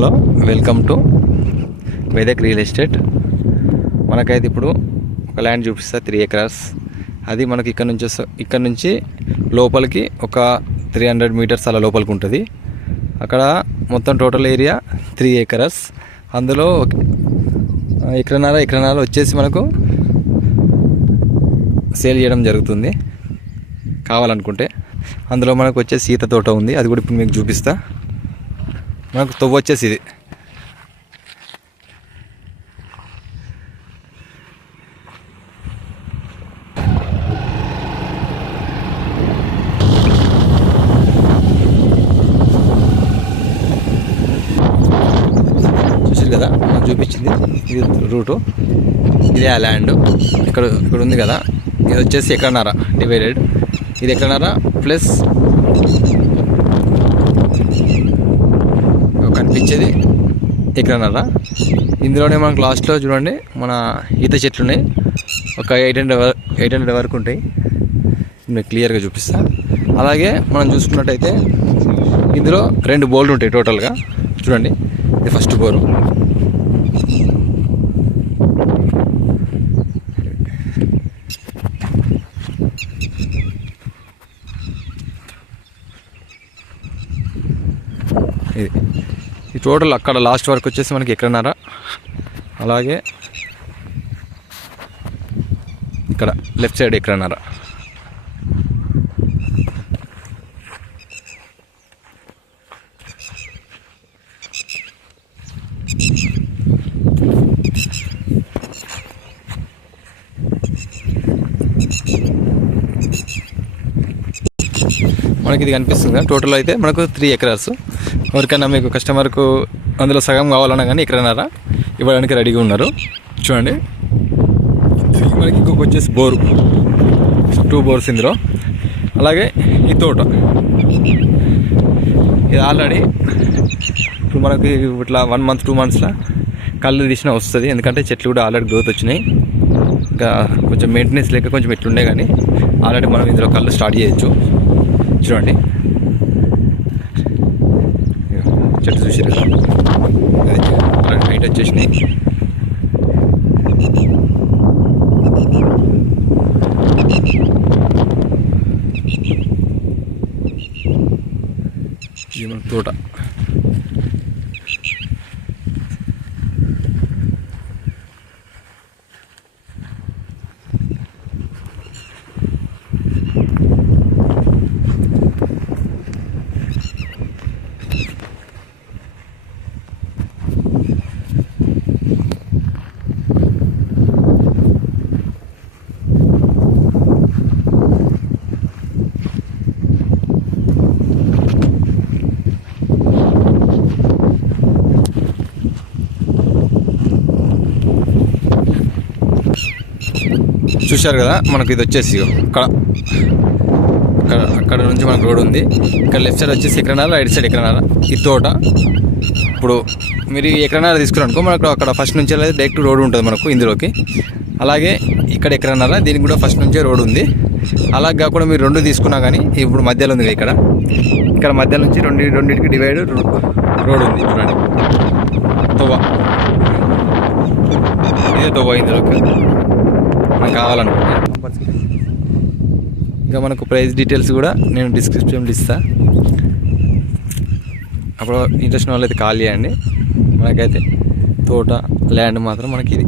Hello, welcome to Vedak real estate. మనకైతే ఇప్పుడు ఒక ల్యాండ్ చూపిస్తా 3 acres. అది మనకి ఇక్కడ నుంచి లోపలికి ఒక 300 meters అలా లోపలికి ఉంటుంది. అక్కడ మొత్తం టోటల్ ఏరియా 3 acres. అందులో ఎకరన్నర వచ్చేసి మనకు సేల్ చేయడం జరుగుతుంది కావాలనుకుంటే. అందులో మనకు వచ్చే సీత తోట ఉంది, అది కూడా ఇప్పుడు మీకు చూపిస్తా. మనకు తవ్వ వచ్చేసి ఇది చూసారు కదా, మనకు చూపించింది ఇది రూటు. ఇదే ఆ ల్యాండ్ ఇక్కడ ఉంది కదా. ఇది వచ్చేసి ఎకరన్నర డివైడెడ్. ఇది ఎకరన్నర ప్లస్ కనిపించేది ఎకరన్నర. ఇందులోనే మనకు లాస్ట్లో చూడండి మన ఈత చెట్లు ఉన్నాయి, ఒక 800 వరకు ఉంటాయి. నేను క్లియర్గా చూపిస్తా. అలాగే మనం చూసుకున్నట్టయితే ఇందులో 2 బోర్లు ఉంటాయి టోటల్గా. చూడండి, ఇది ఫస్ట్ బోరు. ఈ టోటల్ అక్కడ లాస్ట్ వరకు వచ్చేసి మనకి ఎకరన్నర. అలాగే ఇక్కడ లెఫ్ట్ సైడ్ ఎకరన్నర. మనకి ఇది కనిపిస్తుంది. టోటల్ అయితే మనకు 3 acres. ఎవరికైనా మీకు కస్టమర్కు అందులో సగం కావాలన్నా కానీ ఎకరన్నర ఇవ్వడానికి రెడీగా ఉన్నారు. చూడండి, మనకి ఇంకొక వచ్చేసి బోరు, 2 bores ఇందులో. అలాగే ఈ తోట ఇది ఆల్రెడీ ఇప్పుడు మనకి ఇట్లా 1 month 2 monthsలో కళ్ళు తీసినా వస్తుంది. ఎందుకంటే చెట్లు కూడా ఆల్రెడీ గ్రోత్ వచ్చినాయి. ఇంకా కొంచెం మెయింటెనెన్స్ లేక కొంచెం ఎట్లుండే కానీ ఆల్రెడీ మనం ఇందులో కళ్ళు స్టార్ట్ చేయొచ్చు. చూడండి, చెట్టు చూసారు కదా, అది హైట్ వచ్చేసినాయి. ఇది మన తోట. చూశారు కదా, మనకు ఇది వచ్చేసి అక్కడ నుంచి మనకు రోడ్ ఉంది. ఇక్కడ లెఫ్ట్ సైడ్ వచ్చేసి ఎకరన్నర, రైట్ సైడ్ ఎకరన్నర. ఈ తోట ఇప్పుడు మీరు ఎకరన్నర తీసుకున్నారనుకో, మనకు అక్కడ ఫస్ట్ నుంచి డైరెక్ట్ రోడ్ ఉంటుంది మనకు ఇందులోకి. అలాగే ఇక్కడ ఎకరన్నర, దీనికి కూడా ఫస్ట్ నుంచే రోడ్ ఉంది. అలాగే కాకుండా మీరు 2 తీసుకున్నా కానీ ఇప్పుడు మధ్యలో ఉంది ఇక్కడ మధ్య నుంచి రెండింటికి డివైడ్ రోడ్ ఉంది. చూడండి, తవ్వ, ఇదే తవ్వ ఇందులోకి మనకు కావాలనుకుంటే. ఇంకా మనకు ప్రైస్ డీటెయిల్స్ కూడా నేను డిస్క్రిప్షన్లో ఇస్తాను. అప్పుడు ఇంట్రెస్ట్ ఉన్న వాళ్ళైతే కాల్ చేయండి. మనకైతే తోట ల్యాండ్ మాత్రం మనకి ఇది.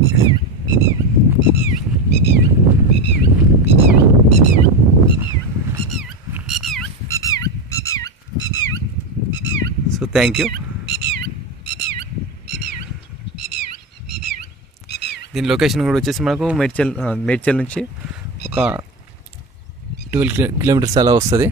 So thank you. దీని లొకేషన్ కూడా వచ్చేసి మనకు మేడ్చల్ నుంచి ఒక 12 kilometers అలా వస్తుంది.